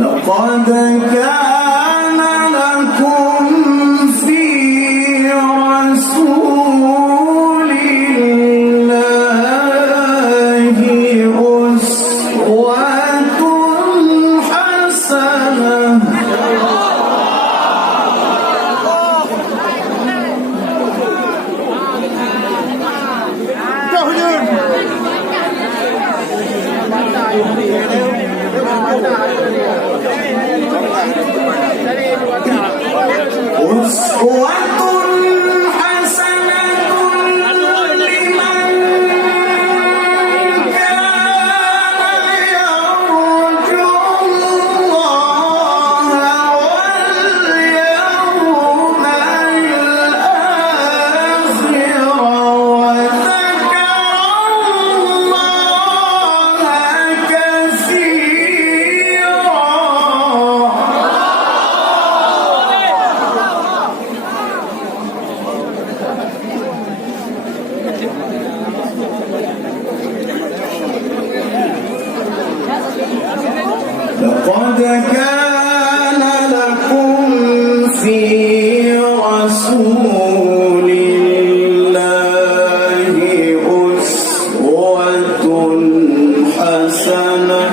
لقد كان لكم في رسول الله أسوة حسنة أسوة حسنة لمن كان يرجو الله واليوم الآخر وذكر الله كثيرا. لقد كان لكم في رسول الله أسوة حسنة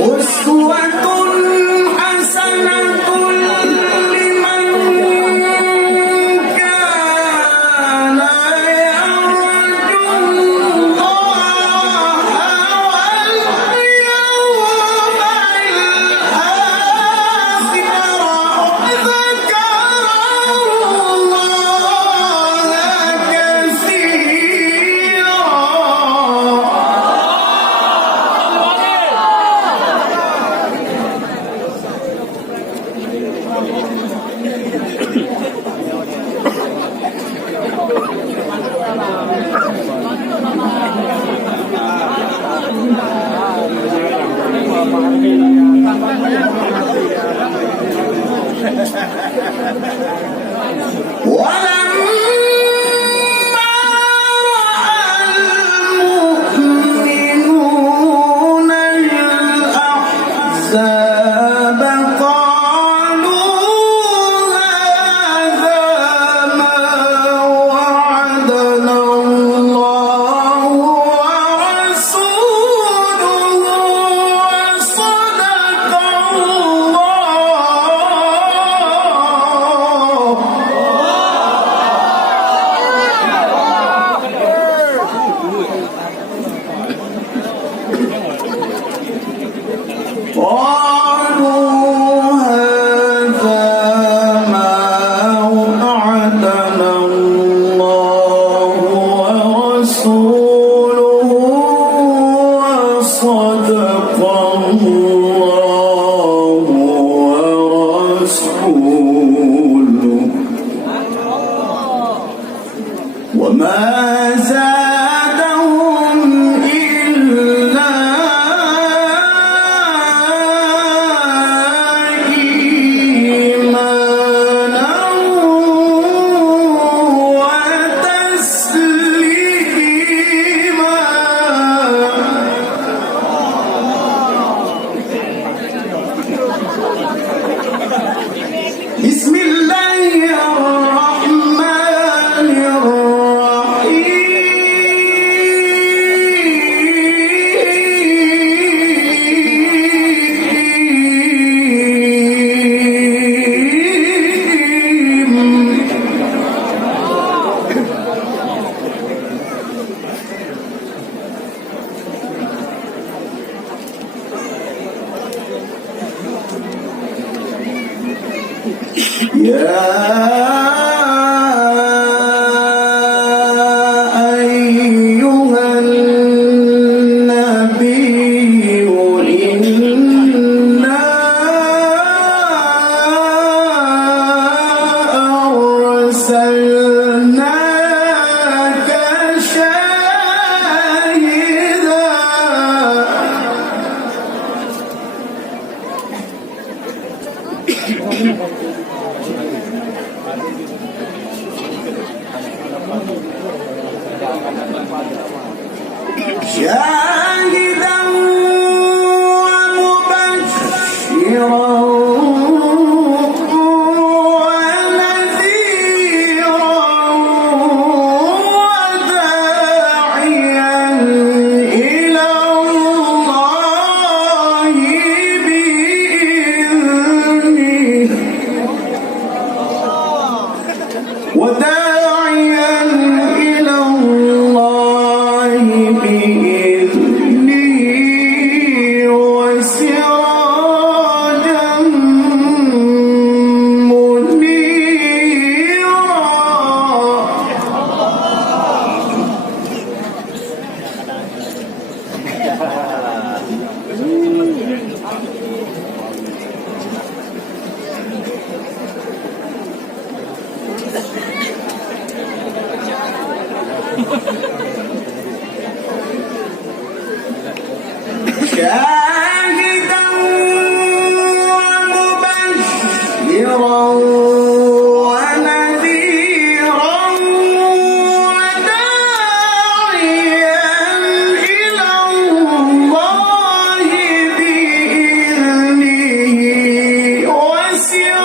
أسوة حسنة لمن كان يرجو الله واليوم الآخر وذكر الله كثيرا. ولما المؤمنون الأحزاب قالوا هذا ما وعدنا الله ورسوله وصدق قالوا هذا ما وعدنا الله ورسوله وصدق الله ورسوله وما زادهم إلا إيمانا وتسليما. بسم الله الرحمن الرحيم أرسلناك شاهدا شاهدا ومبشرا وداعيا إلى الله بإذنه وسراجا منيرا شاهدا ومبشرا ونذيرا وداعيا إلى الله بإذنه وسراجا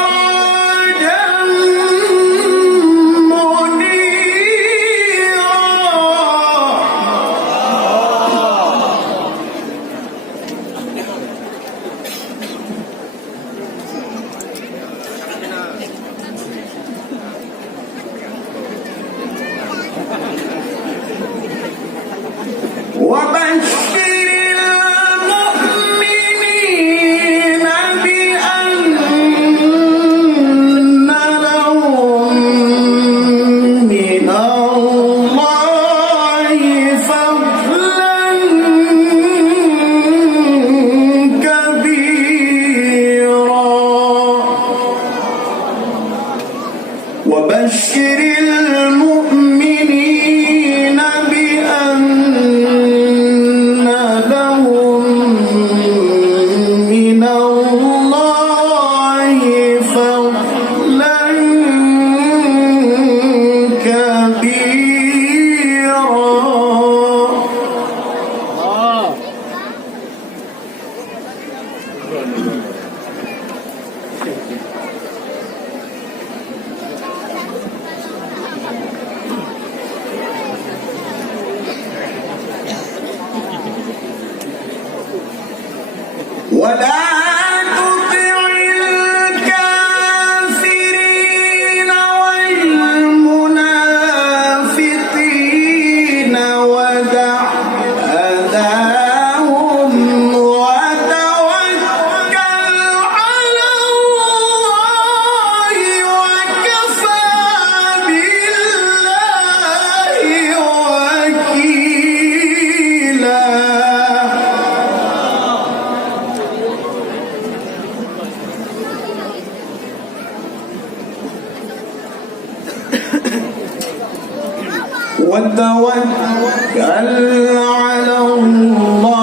وبشر المؤمنين بأن لهم من الله فضلا كبيرا وبشر المؤمنين بأن لهم من الله فضلا كبيرا ولا تطع الكافرين والمنافقين ودع أذاهم وتوكل على الله وكفى بالله وكيلا وتوكل على الله